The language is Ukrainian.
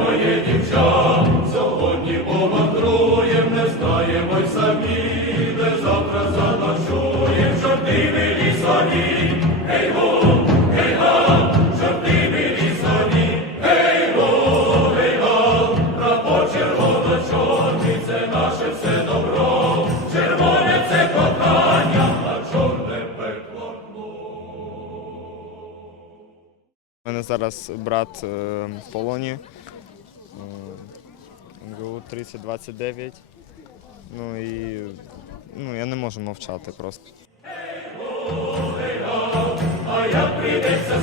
моє дівча, сьогодні помандруєм, не знаємо й самі, де завтра заночуєм, жартими лісові, го, гей га, жартими лісові, гей го, гей га, рапо червоно чорний, це наше все добро, червоне це кохання. У мене зараз брат е, в полоні. 30-29. Ну і ну, я не можу мовчати просто. Ей, а я прийдеться